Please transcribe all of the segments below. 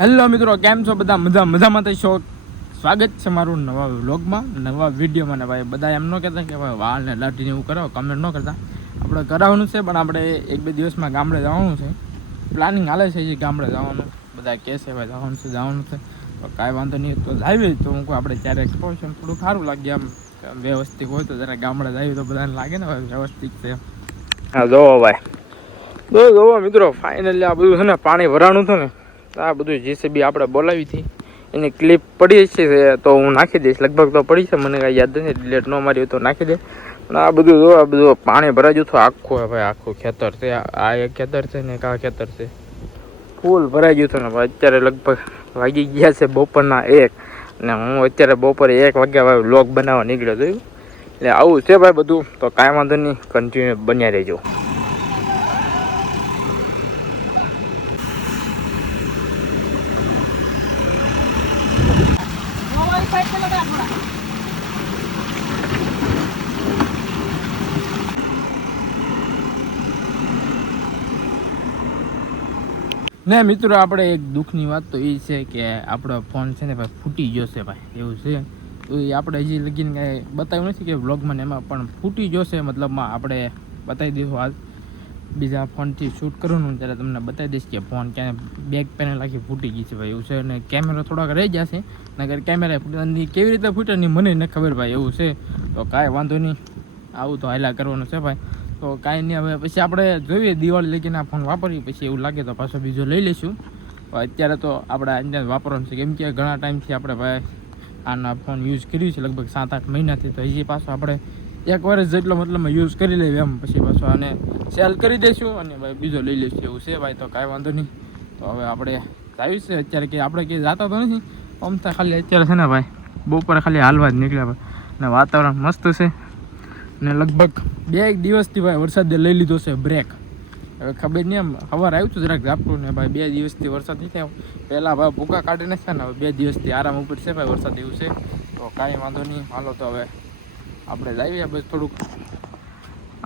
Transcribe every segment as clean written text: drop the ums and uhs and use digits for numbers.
Hello મિત્રો, કેમ છો બધા? મજામાં થશો. સ્વાગત છે મારું નવા વ્લોગમાં, નવા વિડીયોમાં. ને ભાઈ બધા એમ ન કહેતા કે ભાઈ વાળ ને લાટીને એવું કરાવો, કમેન્ટ ન કરતા. આપણે કરાવવાનું છે, પણ આપણે 1-2 દિવસમાં ગામડે જવાનું છે. પ્લાનિંગ હાલે છે જે ગામડે જવાનું. બધા કહે છે ભાઈ જવાનું છે તો કાંઈ વાંધો નહીં, તો જાવી. તો હું કહું આપણે ક્યારેક પહોંચે થોડું સારું લાગે, આમ વ્યવસ્થિત હોય તો જરા ગામડે જાવી તો બધાને લાગે ને ભાઈ વ્યવસ્થિત છે. હા જોવો ભાઈ, જોવો મિત્રો, ફાઇનલી આ બધું છે ને પાણી ભરાણું હતું ને, આ બધું JCB આપણે બોલાવી હતી, એની ક્લિપ પડી છે તો હું નાખી દઈશ. લગભગ તો પડી છે, મને કાંઈ યાદ નથી, ડિલેટ ન મારી તો નાખી દે. પણ આ બધું જો, આ બધું પાણી ભરાઈ ગયું હતું આખું. ભાઈ આખું ખેતર છે, આ એક ખેતર છે ને એક આ ખેતર છે, ફૂલ ભરાઈ ગયું હતું ને ભાઈ. અત્યારે લગભગ વાગી ગયા છે બપોરના 1 ને હું અત્યારે બપોરે 1 વાગ્યા ભાઈ વ્લોગ બનાવવા નીકળ્યો હતો. એટલે આવું છે ભાઈ બધું, તો કાંઈ વાંધો નહીં, કન્ટિન્યુ બન્યા રહેજો. ને મિત્રો, આપણે એક દુઃખની વાત તો એ છે કે આપણો ફોન છે ને ભાઈ ફૂટી ગયો છે ભાઈ, એવું છે. તો એ આપણે હજી લગીને કાંઈ બતાવ્યું નથી કે વ્લોગમાં ને એમાં, પણ ફૂટી ગયો છે. મતલબમાં આપણે બતાવી દઈશું આજ બીજા ફોનથી શૂટ કરવાનું ત્યારે તમને બતાવી દઈશ કે ફોન ક્યાં બેક પેનલ આખી ફૂટી ગઈ છે ભાઈ, એવું છે. અને કેમેરો થોડાક રહી જશે, નગર કેમેરા કેવી રીતે ફૂટે નહીં મને ન ખબર ભાઈ, એવું છે. તો કાંઈ વાંધો નહીં, આવું તો હાલ્યા કરવાનું છે ભાઈ. તો કાંઈ નહીં, હવે પછી આપણે જોઈએ દિવાળી લગીને આ ફોન વાપરીએ, પછી એવું લાગે તો પાછો બીજો લઈ લઈશું. અત્યારે તો આપણે અહીંયા વાપરવાનું છે, કેમ કે ઘણા ટાઈમથી આપણે ભાઈ આના ફોન યુઝ કર્યું છે, લગભગ 7-8 મહિનાથી. તો હજી પાછો આપણે 1 વર્ષ જેટલો મતલબમાં યુઝ કરી લઈએ એમ, પછી પાછો આને સેલ કરી દઈશું અને ભાઈ બીજો લઈ લઈશું, એવું છે ભાઈ. તો કાંઈ વાંધો નહીં, તો હવે આપણે આવ્યું છે અત્યારે કે આપણે ક્યાંય જતા તો નથી, અમથા ખાલી અત્યારે છે ને ભાઈ બપોરે ખાલી હાલવા જ નીકળ્યા ભાઈ. અને વાતાવરણ મસ્ત છે ને લગભગ 2 દિવસથી ભાઈ વરસાદે લઈ લીધો છે બ્રેક. હવે ખબર નહીં, એમ સવાર આવ્યું હતું જરાક ઝાપટું ને ભાઈ 2 દિવસથી વરસાદ નથી થયો. પહેલાં ભાઈ ભૂકા કાઢી નાખ્યા ને, હવે 2 દિવસથી આરામ ઉપર છે ભાઈ વરસાદ, એવું છે. તો કાંઈ વાંધો નહીં, હાલો તો હવે આપણે જઈએ બસ થોડુંક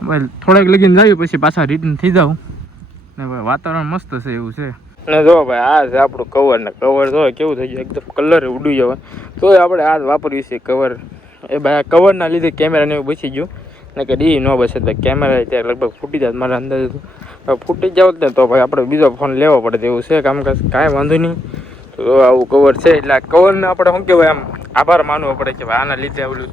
ભાઈ, થોડાક લગીને જઈએ પછી પાછા રિટર્ન થઈ જાઉં. ને ભાઈ વાતાવરણ મસ્ત છે, એવું છે. ને જો ભાઈ આ છે આપણું કવર, ને કવર જો કેવું થઈ ગયું, એકદમ કલર ઉડી જવાય. તો આપણે આ વાપર્યું છે કવર. એ ભાઈ આ કવરના લીધે કેમેરાને એવું બચી ગયું, ને કે ડી ન બસે તો કેમેરા અત્યારે લગભગ ફૂટી જાય મારા અંદાજે. તો ફૂટી જાવ ને તો ભાઈ આપણે બીજો ફોન લેવો પડે, એવું છે કામકાજ. કાંઈ વાંધો નહીં, તો આવું કવર છે એટલે આ કવરને આપણે શું કહેવાય, આમ આભાર માનવો પડે કે ભાઈ આના લીધે ઓલું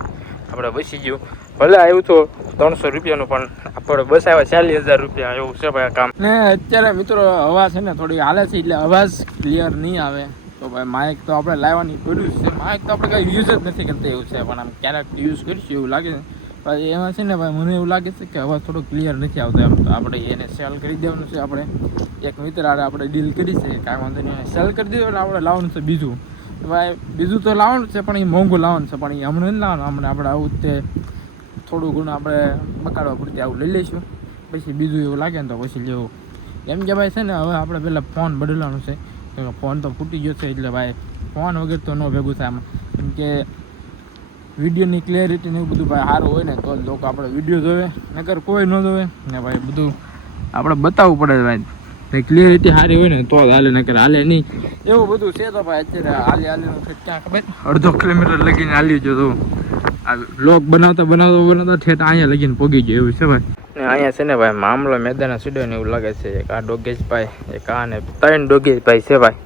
આપણે બચી ગયું. ભલે આવ્યું તો 300 રૂપિયાનું, પણ આપણે બસ આવ્યા 40,000 રૂપિયા, એવું છે ભાઈ કામ. ને અત્યારે મિત્રો અવાજ છે ને થોડી હાલે છે, એટલે અવાજ ક્લિયર નહીં આવે. તો ભાઈ માઇક તો આપણે લાવવાની કર્યું છે, માઇક તો આપણે કાંઈ યુઝ જ નથી કરતા, એવું છે. પણ આમ ક્યારેક યુઝ કરીશું એવું લાગે છે ભાઈ. એમાં છે ને ભાઈ મને એવું લાગે છે કે અવાજ થોડો ક્લિયર નથી આવતો એમ. તો આપણે એને સેલ કરી દેવાનું છે. આપણે એક મિત્ર આપણે ડીલ કરી છે, કાંઈ વાંધો નહીં, સેલ કરી દીધું એટલે આપણે લાવવાનું છે બીજું. ભાઈ બીજું તો લાવવાનું છે, પણ એ મોંઘું લાવવાનું છે, પણ એ હમણાં નથી લાવવાનું. હમણાં આપણે આવું તે થોડું ઘણું આપણે બકાડવા પૂરતી આવું લઈ લઈશું, પછી બીજું એવું લાગે ને તો પછી લેવું. એમ કે ભાઈ છે ને હવે આપણે પહેલાં ફોન બદલવાનું છે, ફોન તો ફૂટી ગયો છે, એટલે ભાઈ ફોન વગર તો ન ભેગું થાય આમાં. કેમ કે વિડીયોની ક્લિયરિટી ને એવું બધું ભાઈ સારું હોય ને તો લોકો આપણે વિડીયો જોવે, નકર કોઈ ન જોવે. ને ભાઈ બધું આપણે બતાવવું પડે ભાઈ, ક્લિયરિટી સારી હોય ને તો જ હાલે, નકર હાલે નહીં, એવું બધું છે. તો ભાઈ અત્યારે હાલીનું છે ક્યાં ખબર, 1/2 કિલોમીટર લગીને હાલી જો. તો આ વ્લોગ બનાવતા ઠેઠ અહીંયા લગીને પોગી ગયો, એવું છે ભાઈ. ને અહીંયા છે ને ભાઈ મામલો મેદાના સીડો ને એવું લાગે છે. એક આ ડોગેશભાઈ, એક આ ને 3 ડોગેશભાઈ છે ભાઈ.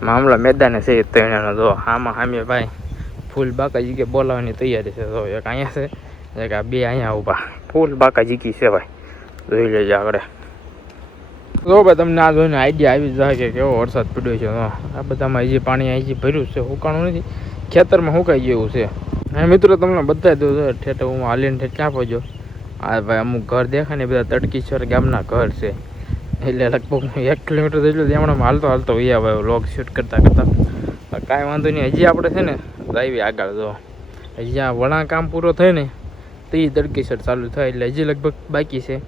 મામલો મેદાને છે 3 જો આમાં સામે ભાઈ ફૂલ બાકાજી કે બોલાવવાની તૈયારી છે. તો એક અહીંયા છે, એક આ 2 અહીંયા ઊભા, ફૂલ બાકાજી કી છે ભાઈ, જોઈ લેજો આગળ. જો ભાઈ તમને આ જોઈને આઈડિયા આવી જાય કે કેવો વરસાદ પડ્યો છે. આ બધામાં હજી પાણી અહીં ભર્યું છે, સુકાણું નથી, ખેતરમાં સુકાઈ ગયું છે. હા મિત્રો તમને બતાવી દઉં, ઠેઠ હું હાલીને ઠેઠ ક્યાં પહોંચ્યો. હા ભાઈ અમુક ઘર દેખાય ને, બધા તડકીશ્વર ગામના ઘર છે, એટલે લગભગ 1 કિલોમીટર જેટલું હમણાં હાલતો વયા ભાઈ વ્લોગ શૂટ કરતાં. કાંઈ વાંધો નહીં, હજી આપણે છે ને ડ્રાઈવે આગળ જો, હજી આ વણા કામ પૂરો થાય ને તો એ તડકીશ્વર ચાલુ થાય, એટલે હજી લગભગ બાકી છે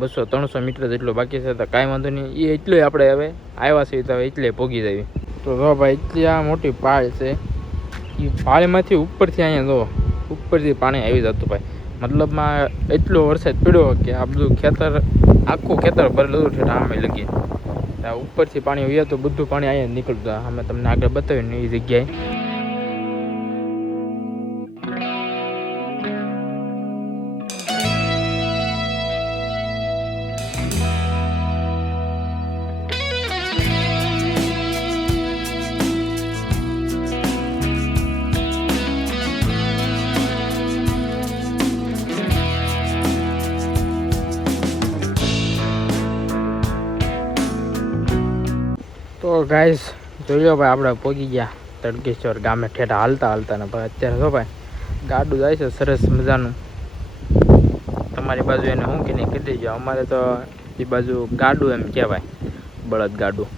200-300 મીટર જેટલો બાકી છે. તો કાંઈ વાંધો નહીં, એ એટલું આપણે હવે આવ્યા છીએ તો એટલે પોગી જાય. તો જો ભાઈ એટલી આ મોટી પાળ છે, એ પાળીમાંથી ઉપરથી અહીંયા જો ઉપરથી પાણી આવી જતું ભાઈ. મતલબમાં એટલો વરસાદ પડ્યો કે આ બધું ખેતર આખું ખેતર ભરેલું છે આમે લગી. ઉપરથી પાણી હોય તો બધું પાણી અહીંયા નીકળતું. અમે તમને આગળ બતાવ્યું ને એ જગ્યાએ. તો ગાઈસ જોઈ લો ભાઈ, આપણે પહોંચી ગયા તડકેશ્વર ગામે ઠેઠા હાલતા ને ભાઈ અત્યારે તો ભાઈ ગાડું જાય છે સરસ મજાનું. તમારી બાજુ એને શું કે નહીં કહી દેજો. અમારે તો એ બાજુ ગાડું એમ કહેવાય, બળદ ગાડું.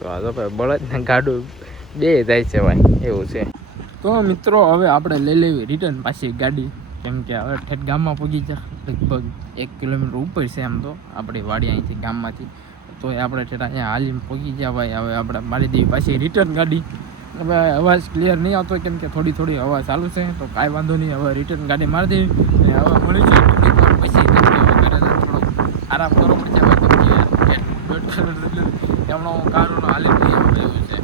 તો આ તો ભાઈ બળદ ને ગાડું બે જાય છે ભાઈ, એવું છે. તો મિત્રો હવે આપણે લઈ લેવી રિટર્ન પાછી ગાડી, કેમ કે હવે ઠેઠ ગામમાં પહોંચી જાય. લગભગ 1 કિલોમીટર ઉપર છે આમ તો આપણી વાડી અહીંથી ગામમાંથી. તો આપણે ઠેઠા અહીંયા હાલીને પહોંચી ગયા ભાઈ. હવે આપણે મારી દેવી પાછી રિટર્ન ગાડી. હવે અવાજ ક્લિયર નહીં આવતો કેમ કે થોડી અવાજ ચાલુ છે, તો કાંઈ વાંધો નહીં. હવે રિટર્ન ગાડી મારી દેવી અને હવે મળી જાય પછી ઘરે થોડોક આરામ કરવો પડશે. એમનો કારોનો હાલી નહીં આવે એવું છે.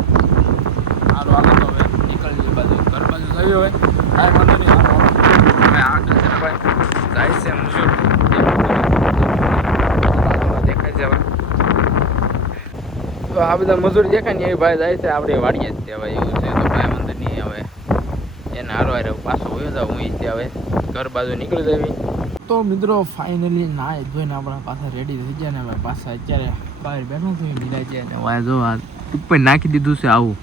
સારું હાલો તો હવે નીકળીએ બાજુ ઘર બાજુ ગયું હોય કાંઈ વાંધો નહીં. હાલો હવે આગળ છે ભાઈ જાય છે મજૂર દેખાય છે ભાઈ. તો આ બધા મજૂર દેખાય ને એ ભાઈ જાય છે આપણે વાડીએ જ ત્યાં એવું છે. તો ભાઈ વાંધો નહીં, હવે એને હારો હારે પાછો હોય તો હું ત્યાં હવે ઘર બાજુ નીકળી જવી. તો મિત્રો ફાઇનલી ના જોઈને આપણા પાછા રેડી થઈ ગયા ને હવે પાછા અત્યારે બહાર બેઠો છું નિરાજે. અને વાય જો આ ઉપર નાખી દીધું છે આવું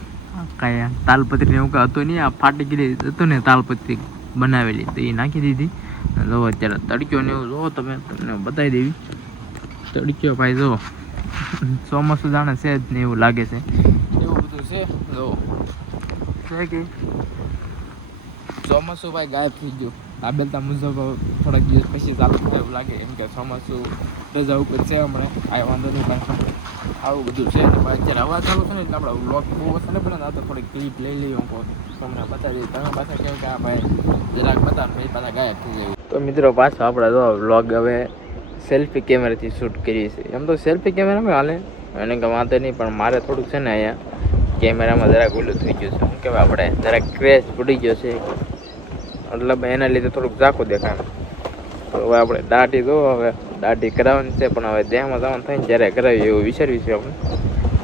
કાંઈ તાલપત્રી એવું કાંઈ હતું નહીં. આ ફાટી ગયેલી હતું ને તાલપત્રી બનાવેલી, તો એ નાખી દીધી. જો અત્યારે તડક્યો ને એવું જો તમને બતાવી દેવી. તડક્યો ભાઈ જો ચોમાસું જાણે છે જ ને એવું લાગે છે, એવું બધું છે. જો છે કે ચોમાસું ભાઈ ગાયબ થઈ ગયું. તાબેલતા મુજબ થોડાક દિવસ પછી ચાલુ થાય એવું લાગે, એમ કે ચોમાસું રજા ઉપર છે હમણાં. આ વાંધો નહીં ભાઈ, આવું બધું છે. અત્યારે હવા ચાલુ છે ને એટલે આપણે વ્લોગ બહુ વસ્તુ નહીં બને. તો થોડીક ક્લિપ લઈ લઈએ હું તમને બતાવી દઈએ. તમે પાછા કેવું કે આ ભાઈ જરાક બતાવ પછી પાછા ગાયબ થઈ જાય. તો મિત્રો પાછો આપણે જો વ્લોગ હવે સેલ્ફી કેમેરાથી શૂટ કરીએ છીએ. એમ તો સેલ્ફી કેમેરામાં હાલે એને કંઈ વાંધો નહીં, પણ મારે થોડુંક છે ને અહીંયા કેમેરામાં જરાક ઓલું થઈ ગયું છે. શું કહેવાય, આપણે જરાક ક્રેશ પડી ગયો છે મતલબ એના લીધે થોડુંક ઝાખું દેખાય. તો હવે આપણે દાઢી જો હવે દાઢી કરાવવાની છે, પણ હવે દેહમાં જવાનું થાય ને જ્યારે કરાવી એવું વિચાર્યું છે આપણે.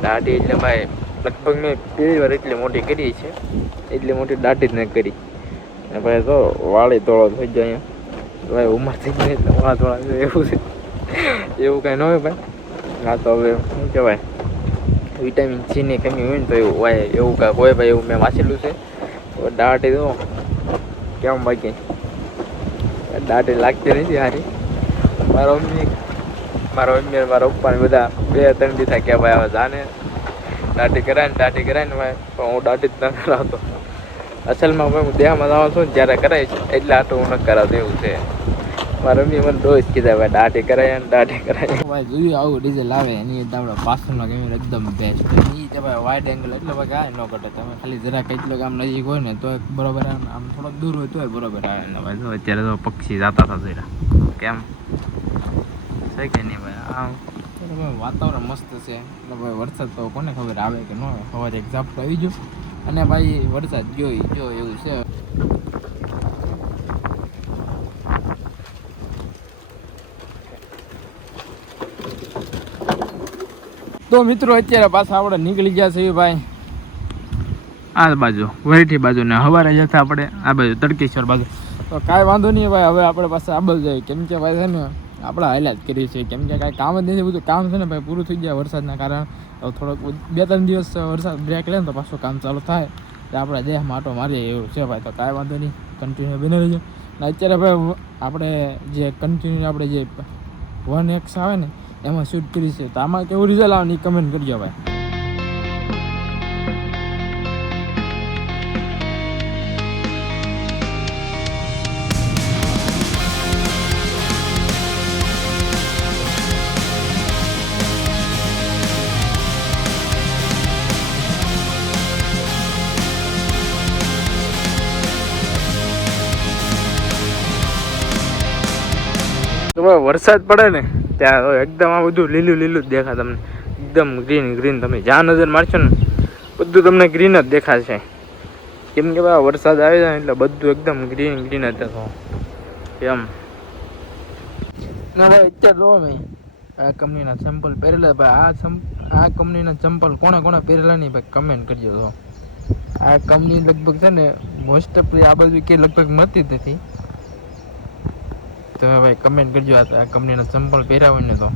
દાઢી એટલે ભાઈ લગભગ મેં પહેલી વાર એટલી મોટી કરી છે, એટલી મોટી દાઢી જ ન કરી. અને ભાઈ તો વાળી તોળો થઈ જાય અહીંયા ભાઈ, ઉંમર થઈ ગઈ એટલે વાળ થોડા એવું છે. એવું કાંઈ ન હોય ભાઈ. હા તો હવે શું કહેવાય, વિટામિન સીની કમી હોય ને તો એવું હોય, એવું કાંઈક હોય ભાઈ, એવું મેં વાંચેલું છે. તો દાઢી તો કેમ બાકી દાઢી લાગતી નથી સારી. મારા મમ્મી મારા પપ્પાને બધા 2-3 દી થાય કે ભાઈ હવે જાને દાઢી કરાય ને ભાઈ, પણ હું દાઢી જ ન કરાવતો. અસલમાં ભાઈ હું દેહમાં જવાનું છું ને જ્યારે કરાય એટલે આટલું હું ન કરાવતો એવું છે. મારા મમ્મી મને રોજ કીધા ભાઈ દાઢી કરાય ભાઈ. જોયું આવું ડીઝલ આવે એની આપણે પાછળનો કેમેરો એકદમ બેસ્ટ. એ ભાઈ વાઇડ એંગલ એટલે ભાઈ કાંઈ ન ઘટે. તમે ખાલી જરાક એટલો આમ નજીક હોય ને તો બરોબર, આમ થોડોક દૂર હોય તો બરોબર આવે ને ભાઈ. જો અત્યારે તો પક્ષી જતા હતા જરા કેમ છે કે નહીં ભાઈ. આમ વાતાવરણ મસ્ત છે એટલે ભાઈ વરસાદ તો કોને ખબર આવે કે ન આવે. સવારે એક ઝાપટું આવી ગયું અને ભાઈ વરસાદ જો એવું છે. તો મિત્રો અત્યારે પાછા આપણે નીકળી ગયા છીએ ભાઈ આ બાજુ વરીઠી બાજુ, ને સવારે જતા આપણે આ બાજુ તડકેશ્વર બાજુ. તો કાંઈ વાંધો નહીં ભાઈ, હવે આપણે પાછા આ બાજુ જઈએ કેમ કે ભાઈ છે ને આપણે હાલ્યા જ કરીએ છીએ, કેમ કે કાંઈ કામ જ નથી. બધું કામ છે ને ભાઈ પૂરું થઈ ગયા વરસાદના કારણે. તો થોડોક 2-3 દિવસ વરસાદ બ્રેક લે ને તો પાછું કામ ચાલુ થાય એટલે આપણે દેહમાં આટો મારીએ એવું છે ભાઈ. તો કાંઈ વાંધો નહીં, કન્ટિન્યુ બની રહીએ. ને અત્યારે ભાઈ આપણે જે કન્ટિન્યુ આપણે જે 1x આવે ને એમાં શૂટ કરી છે. તો આમાં કેવું રિઝલ્ટ આવે ને એ કમેન્ટ કરજો ભાઈ. તો વરસાદ પડે ને ત્યાં એકદમ આ બધું લીલું જ દેખાય તમને. એકદમ ગ્રીન ગ્રીન. તમે જ્યાં નજર મારશો ને બધું તમને ગ્રીન જ દેખાશે. કેમ કે ભાઈ વરસાદ આવે છે એટલે બધું એકદમ ગ્રીન ગ્રીન જ હતો એમ. ના ભાઈ અત્યારે જો મેં આ કંપનીના ચંપલ પહેરેલા. ભાઈ આ કંપનીના ચંપલ કોણે કોણે પહેરેલા નહીં ભાઈ કમેન્ટ કરજો. તો આ કંપની લગભગ છે ને મોસ્ટ ઓફ આ બાજુ કે લગભગ મળતી જ નથી. તમે ભાઈ કમેન્ટ કરજો આ કંપનીના ચંપલ પહેર્યા હોય ને તો.